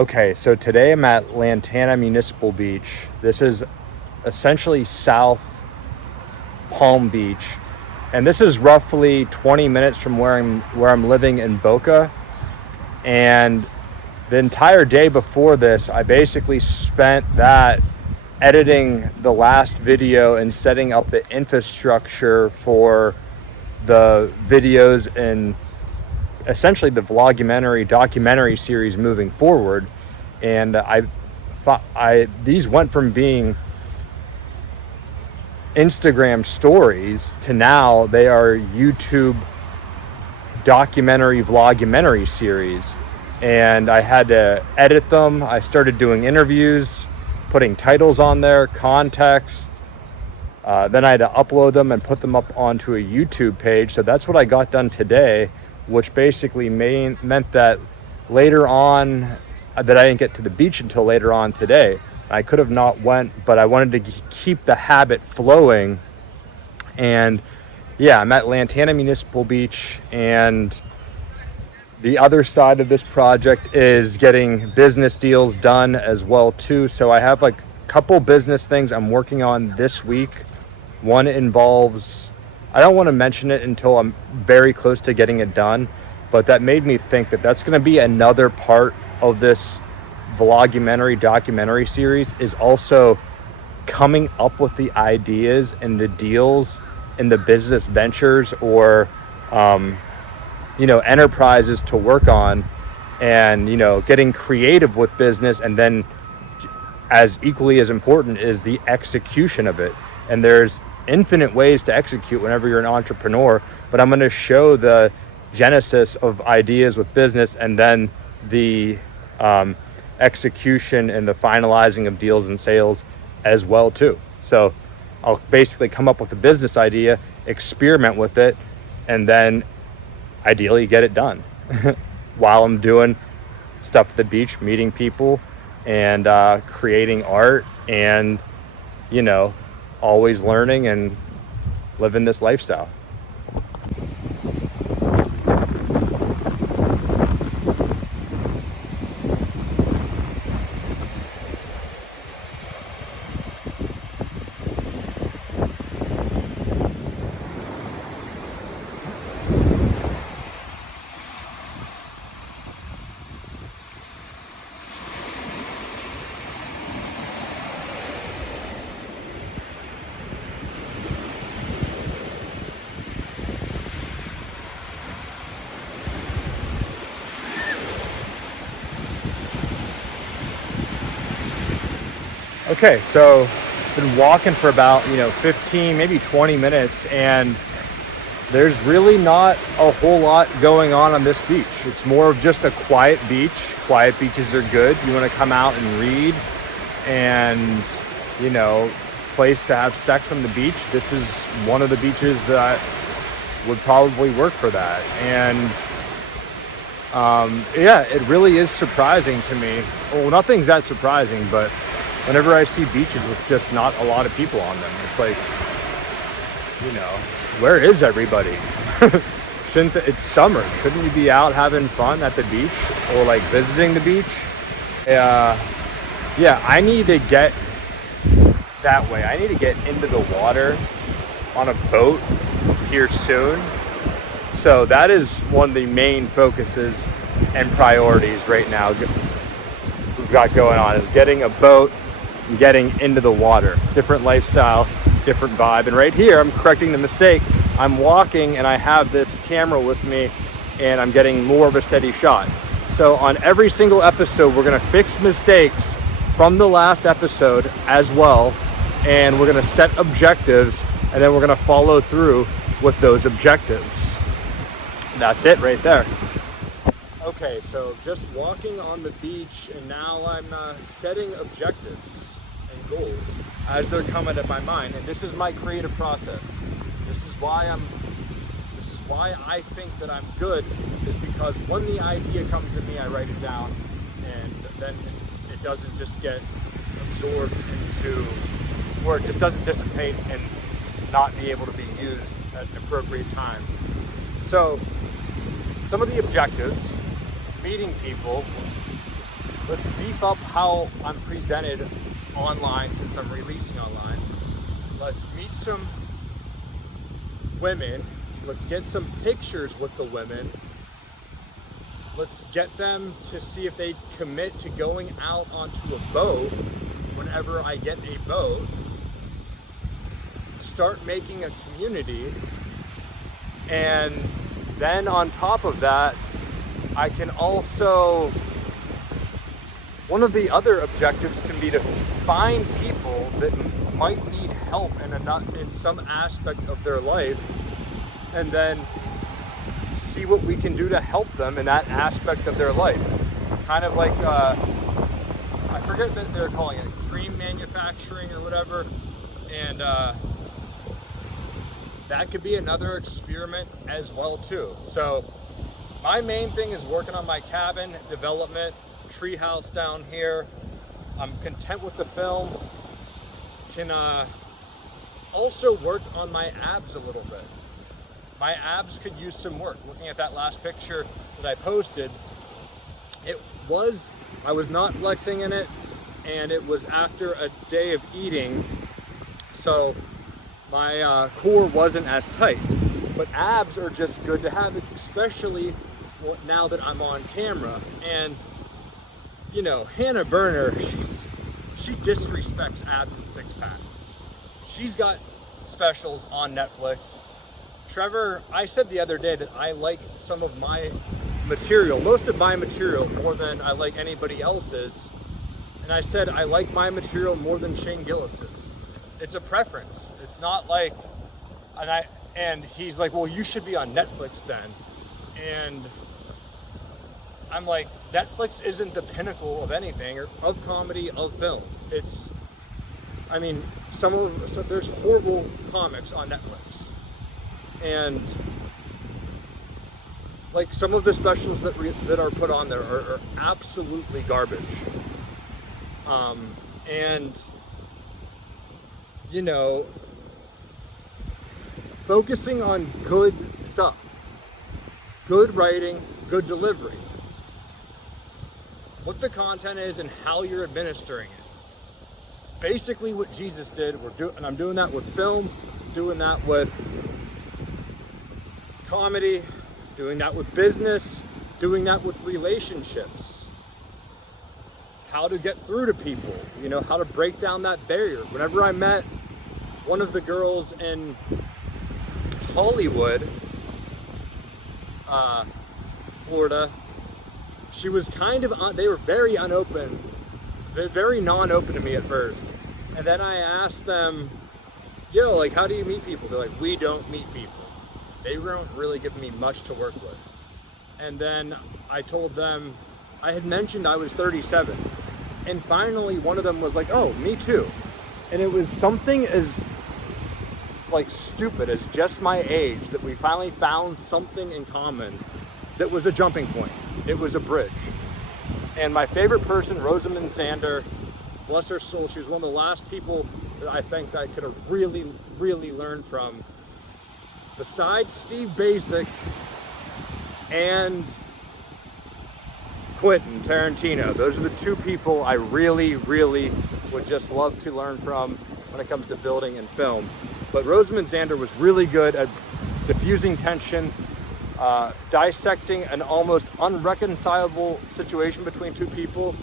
Okay, so today I'm at Lantana Municipal Beach. This is essentially South Palm Beach, and this is roughly 20 minutes from where I'm living in Boca. And the entire day before this, I basically spent that editing the last video and setting up the infrastructure for the videos and essentially the vlogumentary documentary series moving forward. And these went from being Instagram stories to now they are YouTube documentary vlogumentary series. And I had to edit them. I started doing interviews, putting titles on there, context. Then I had to upload them and put them up onto a YouTube page. So that's what I got done today, which basically meant that later on, that I didn't get to the beach until later on today. I could have not went, but I wanted to keep the habit flowing. And yeah, I'm at Lantana Municipal Beach, and the other side of this project is getting business deals done as well too. So I have like a couple business things I'm working on this week. One involves, I don't want to mention it until I'm very close to getting it done, but that made me think that that's going to be another part of this vlogumentary documentary series, is also coming up with the ideas and the deals and the business ventures or enterprises to work on, and getting creative with business. And then as equally as important is the execution of it. And there's infinite ways to execute whenever you're an entrepreneur, but I'm going to show the genesis of ideas with business, and then the execution and the finalizing of deals and sales as well too. So I'll basically come up with a business idea, experiment with it, and then ideally get it done while I'm doing stuff at the beach, meeting people, and creating art, and always learning and living this lifestyle. Okay, so been walking for about 15, maybe 20 minutes, and there's really not a whole lot going on this beach. It's more of just a quiet beach. Quiet beaches are good. You want to come out and read, and place to have sex on the beach. This is one of the beaches that would probably work for that. And it really is surprising to me. Well, nothing's that surprising, but whenever I see beaches with just not a lot of people on them, it's like, where is everybody? It's summer. Shouldn't we be out having fun at the beach or like visiting the beach? I need to get that way. I need to get into the water on a boat here soon. So that is one of the main focuses and priorities right now we've got going on, is getting a boat, getting into the water. Different lifestyle, different vibe. And right here, I'm correcting the mistake. I'm walking and I have this camera with me, and I'm getting more of a steady shot. So on every single episode, we're gonna fix mistakes from the last episode as well, and we're gonna set objectives, and then we're gonna follow through with those objectives. That's it right there. Okay, so just walking on the beach, and now I'm setting objectives and goals as they're coming to my mind. And this is my creative process. This is why I think that I'm good, is because when the idea comes to me, I write it down, and then it doesn't just get absorbed into, or it just doesn't dissipate and not be able to be used at an appropriate time. So some of the objectives: meeting people, let's beef up how I'm presented online since I'm releasing online. Let's meet some women. Let's get some pictures with the women. Let's get them to see if they commit to going out onto a boat whenever I get a boat. Start making a community. And then on top of that, I can also, one of the other objectives can be to find people that might need help in some aspect of their life, and then see what we can do to help them in that aspect of their life. Kind of like, I forget what they're calling it, dream manufacturing or whatever, and that could be another experiment as well too. So my main thing is working on my cabin development, treehouse down here. I'm content with the film. Can also work on my abs a little bit. My abs could use some work. Looking at that last picture that I posted, I was not flexing in it, and it was after a day of eating, so my core wasn't as tight. But abs are just good to have, especially now that I'm on camera. And you know, Hannah Berner, she disrespects abs and six packs. She's got specials on Netflix. Trevor, I said the other day that I like some of my material, most of my material, more than I like anybody else's. And I said I like my material more than Shane Gillis's. It's a preference. It's not like, and he's like, well, you should be on Netflix then. And I'm like, Netflix isn't the pinnacle of anything, or of comedy, of film. It's, I mean, there's horrible comics on Netflix. And like some of the specials that are put on there are absolutely garbage. And you know, focusing on good stuff, good writing, good delivery, what the content is and how you're administering it. It's basically what Jesus did. And I'm doing that with film, doing that with comedy, doing that with business, doing that with relationships. How to get through to people, you know, how to break down that barrier. Whenever I met one of the girls in Hollywood, Florida, she was kind of, they were very unopen, very non-open to me at first. And then I asked them, yo, like, how do you meet people? They're like, we don't meet people. They weren't really giving me much to work with. And then I told them, I had mentioned I was 37. And finally one of them was like, oh, me too. And it was something as like stupid as just my age that we finally found something in common that was a jumping point. It was a bridge. And my favorite person, Rosamund Zander, bless her soul, she was one of the last people that I think that I could have really, really learned from. Besides Steve Basic and Quentin Tarantino, those are the two people I really, really would just love to learn from when it comes to building and film. But Rosamund Zander was really good at diffusing tension, dissecting an almost unreconcilable situation between two people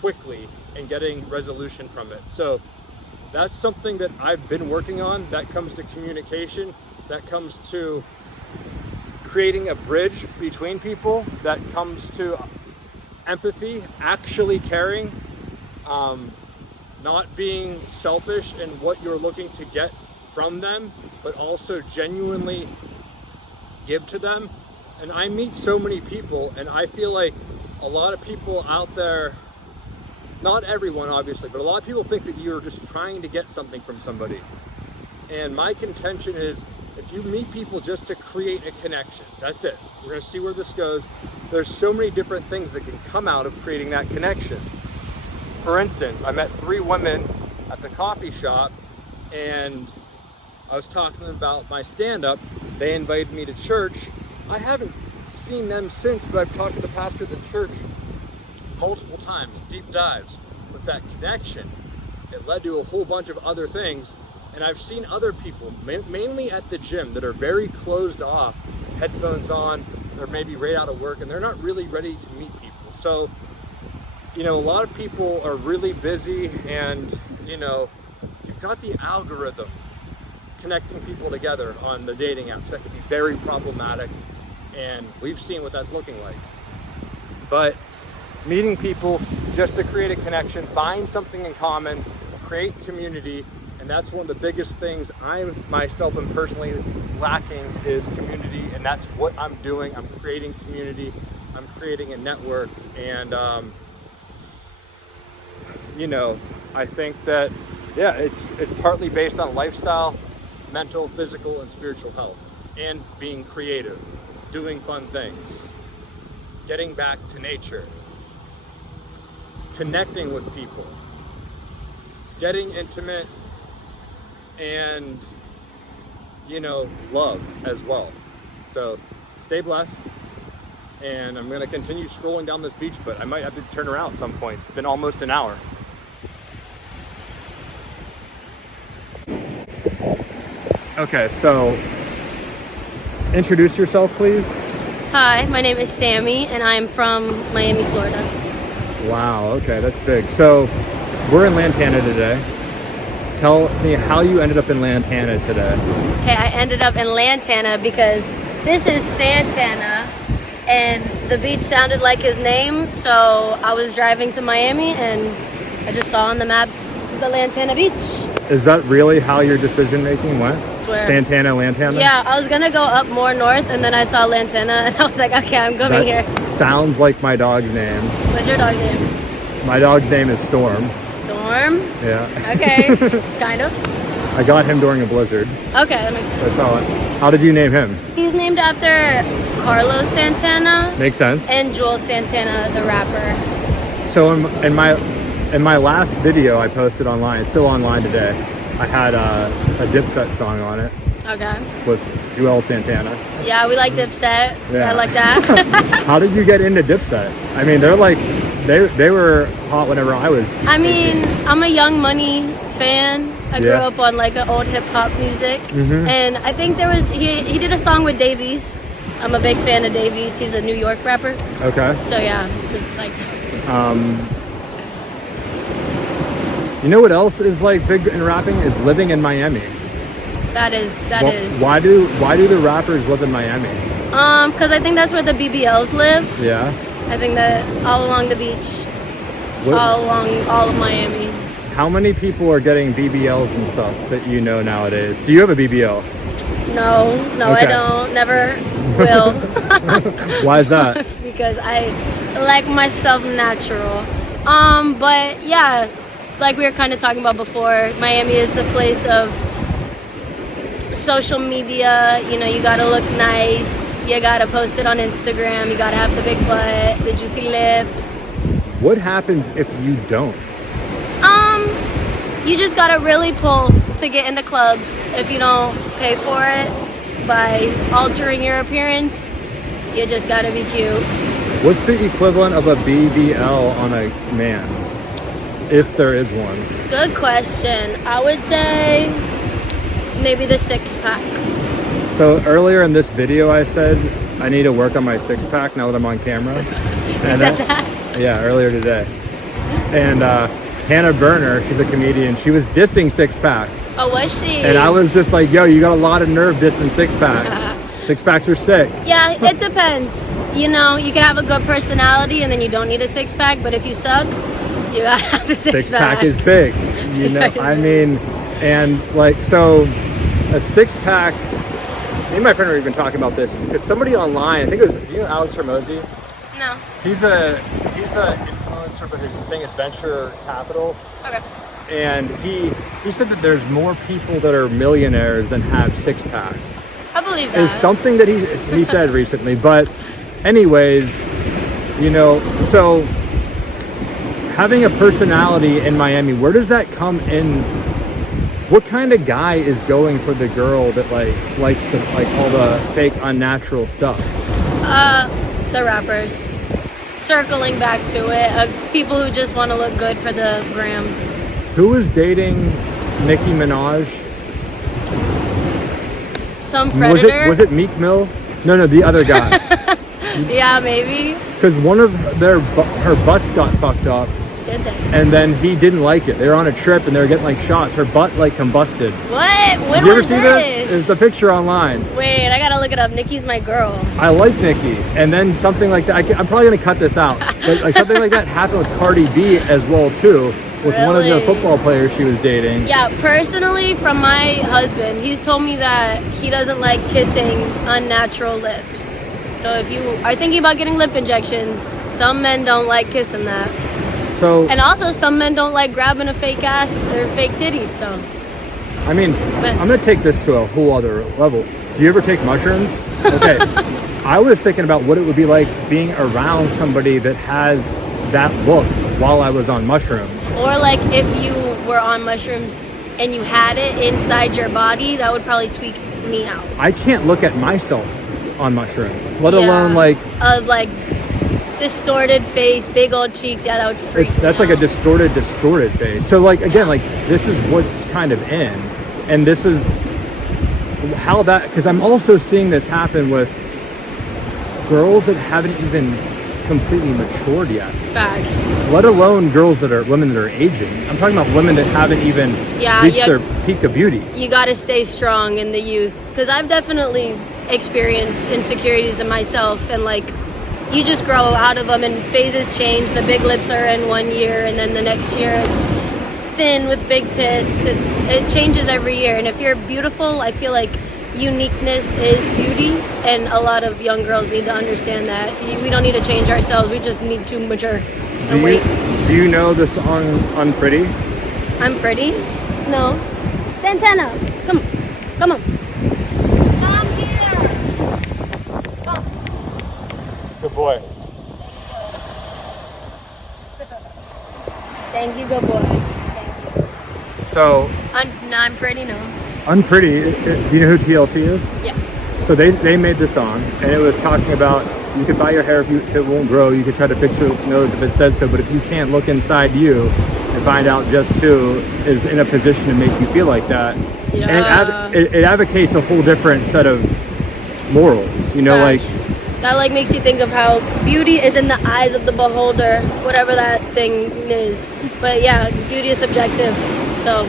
quickly and getting resolution from it. So that's something that I've been working on. That comes to communication, that comes to creating a bridge between people, that comes to empathy, actually caring, not being selfish in what you're looking to get from them, but also genuinely give to them. And I meet so many people, and I feel like a lot of people out there, not everyone obviously, but a lot of people think that you're just trying to get something from somebody. And my contention is, if you meet people just to create a connection, that's it. We're gonna see where this goes. There's so many different things that can come out of creating that connection. For instance, I met 3 women at the coffee shop, and I was talking about my stand-up. They invited me to church. I haven't seen them since, but I've talked to the pastor of the church multiple times, deep dives. With that connection, it led to a whole bunch of other things. And I've seen other people, mainly at the gym, that are very closed off, headphones on, or maybe right out of work, and they're not really ready to meet people. So, you know, a lot of people are really busy, and, you know, you've got the algorithm connecting people together on the dating apps. That can be very problematic, and we've seen what that's looking like. But meeting people just to create a connection, find something in common, create community. And that's one of the biggest things I myself am personally lacking, is community. And that's what I'm doing. I'm creating community. I'm creating a network. And, you know, I think that, yeah, it's partly based on lifestyle, mental, physical, and spiritual health, and being creative, doing fun things, getting back to nature, connecting with people, getting intimate, and, you know, love as well. So stay blessed, and I'm gonna continue scrolling down this beach, but I might have to turn around at some point. It's been almost an hour. Okay, so introduce yourself, please. Hi, my name is Sammy, and I'm from Miami, Florida. Wow, okay, that's big. So we're in Lantana today. Tell me how you ended up in Lantana today. Okay, I ended up in Lantana because this is Santana, and the beach sounded like his name, so I was driving to Miami, and I just saw on the maps the Lantana Beach. Is that really how your decision making went? I swear. Santana, Lantana? Yeah, I was gonna go up more north, and then I saw Lantana, and I was like, okay, I'm coming here. Sounds like my dog's name. What's your dog's name? My dog's name is Storm. Storm? Yeah. Okay, kind of. I got him during a blizzard. Okay, that makes sense. That's all. How did you name him? He's named after Carlos Santana. Makes sense. And Joel Santana, the rapper. So in my last video I posted online, it's still online today, I had a Dipset song on it. Okay. With Joel Santana. Yeah, we like Dipset. Yeah. I like that. How did you get into Dipset? I mean, they're like, they were hot whenever I was 18. I mean, I'm a Young Money fan. I grew up on like an old hip hop music. Mm-hmm. And I think there was, he did a song with Davies. I'm a big fan of Davies. He's a New York rapper. Okay. So yeah, just like you know what else is like big in rapping is living in Miami. That is. Why do the rappers live in Miami? Because I think that's where the BBLs live. Yeah. I think that all along the beach, all along all of Miami. How many people are getting BBLs and stuff that you know nowadays? Do you have a BBL? No, Okay. I don't. Never will. Why is that? Because I like myself natural. But yeah, like we were kind of talking about before, Miami is the place of social media. You know, you gotta look nice. You gotta post it on Instagram. You gotta have the big butt, the juicy lips. What happens if you don't? You just gotta really pull to get into clubs. If you don't pay for it by altering your appearance, you just gotta be cute. What's the equivalent of a BBL on a man, if there is one? Good question. I would say maybe the 6-pack. So earlier in this video I said I need to work on my 6-pack now that I'm on camera. You said that? Yeah, earlier today. And Hannah Berner, she's a comedian, she was dissing 6-packs. Oh, was she? And I was just like, yo, you got a lot of nerve dissing 6-packs. 6-packs are sick. Yeah, it depends. You know, you can have a good personality and then you don't need a 6-pack, but if you suck, you gotta have the 6-pack. 6-pack is big. You know, I mean, and like, so a 6-pack, me and my friend were even talking about this, because somebody online, I think it was, you know Alex Hormozy? No. He's a influencer, but his thing is venture capital. Okay. And he said that there's more people that are millionaires than have 6-packs. I believe that. It's something that he said recently. But anyways, you know, so having a personality in Miami, where does that come in? What kind of guy is going for the girl that like likes the like all the fake unnatural stuff? The rappers. circling back to it, people who just want to look good for the gram. Who was dating Nicki Minaj? Some predator? Was it Meek Mill? No, the other guy. Yeah, maybe. Because one of her butts got fucked up. Did they? And then he didn't like it. They were on a trip and they were getting like shots. Her butt like combusted. What? When Did you ever was see this? There's a picture online. Wait, I gotta look it up. Nikki's my girl. I like Nicki. And then something like that, I'm probably gonna cut this out. But like something like that happened with Cardi B as well too. With one of the Really? football players she was dating. Yeah, personally, from my husband, he's told me that he doesn't like kissing unnatural lips. So if you are thinking about getting lip injections, some men don't like kissing that. So And also, some men don't like grabbing a fake ass or fake titties, so. I mean, I'm gonna take this to a whole other level. Do you ever take mushrooms? Okay. I was thinking about what it would be like being around somebody that has that look while I was on mushrooms. Or like if you were on mushrooms and you had it inside your body, that would probably tweak me out. I can't look at myself on mushrooms, let Yeah. alone like Like distorted face, big old cheeks. Yeah, that would freak me that's like a out. distorted face. So like again, like this is what's kind of in, and this is how that, because I'm also seeing this happen with girls that haven't even completely matured yet. Facts. Let alone women that are aging. I'm talking about women that haven't even reached their peak of beauty. You got to stay strong in the youth, because I've definitely experienced insecurities in myself, and like you just grow out of them, and phases change. The big lips are in 1 year, and then the next year it's thin with big tits. It changes every year, and if you're beautiful, I feel like uniqueness is beauty, and a lot of young girls need to understand that we don't need to change ourselves, we just need to mature and wait. Do you know the song Unpretty? I'm pretty? No. Lantana, come on. I'm here. Good boy. Thank you, good boy. So I'm pretty, no. Unpretty, do you know who TLC is? Yeah. So they made the song, and it was talking about you could buy your hair if it won't grow, you could try to fix your nose if it says so, but if you can't look inside you and find out just who is in a position to make you feel like that. Yeah. And it advocates a whole different set of morals, you know, Facts. like That like makes you think of how beauty is in the eyes of the beholder, whatever that thing is. But yeah, beauty is subjective. So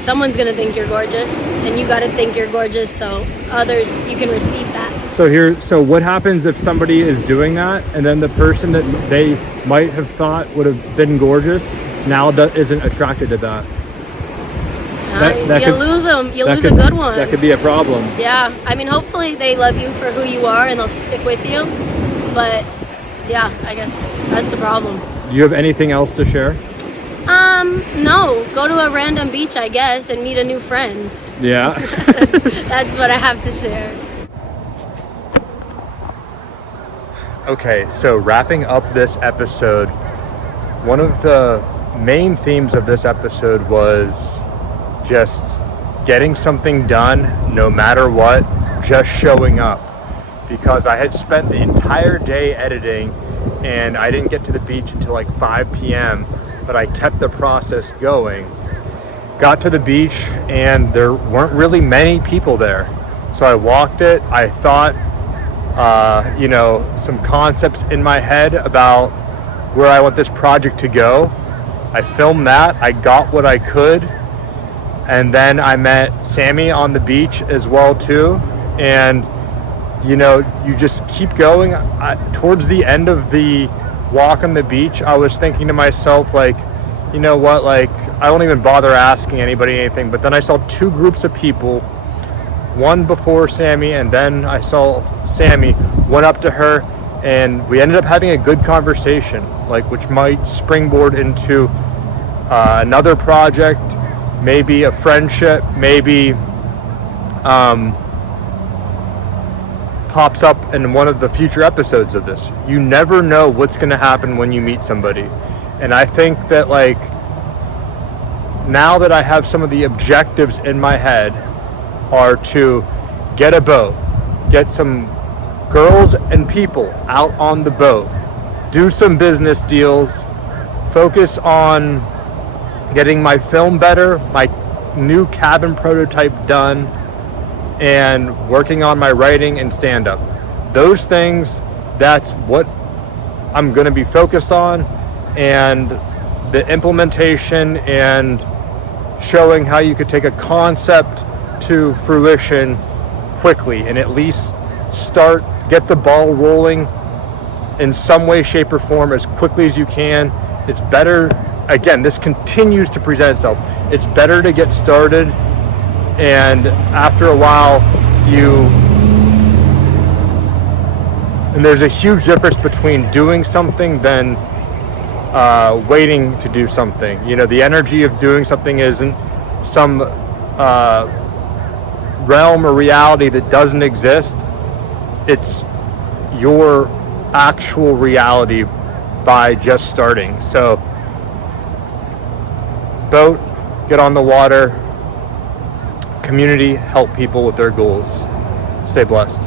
someone's gonna think you're gorgeous, and you gotta think you're gorgeous so others, you can receive that. So what happens if somebody is doing that, and then the person that they might have thought would have been gorgeous now isn't attracted to that? You lose them. You lose a good one. That could be a problem. Yeah, I mean, hopefully they love you for who you are and they'll stick with you. But yeah, I guess that's a problem. Do you have anything else to share? No. Go to a random beach, I guess, and meet a new friend. Yeah. That's what I have to share. Okay, so wrapping up this episode, one of the main themes of this episode was just getting something done no matter what, just showing up. Because I had spent the entire day editing and I didn't get to the beach until like 5 p.m., but I kept the process going. Got to the beach and there weren't really many people there. So I walked it. I thought, some concepts in my head about where I want this project to go. I filmed that. I got what I could. And then I met Sammy on the beach as well too. And you just keep going. Towards the end of the walk on the beach, I was thinking to myself, like, you know what, like, I don't even bother asking anybody anything. But then I saw two groups of people, one before Sammy, and then I saw Sammy, went up to her, and we ended up having a good conversation, like, which might springboard into another project, maybe a friendship, maybe pops up in one of the future episodes of this. You never know what's going to happen when you meet somebody. And I think that, like, now that I have some of the objectives in my head are to get a boat, get some girls and people out on the boat, do some business deals, focus on getting my film better, my new cabin prototype done, and working on my writing and stand-up. Those things, that's what I'm going to be focused on, and the implementation and showing how you could take a concept to fruition quickly and at least get the ball rolling in some way, shape, or form as quickly as you can. It's better, again, this continues to present itself. It's better to get started, and after a while and there's a huge difference between doing something than waiting to do something. The energy of doing something isn't some realm or reality that doesn't exist. It's your actual reality by just starting. So boat, get on the water, community, help people with their goals. Stay blessed.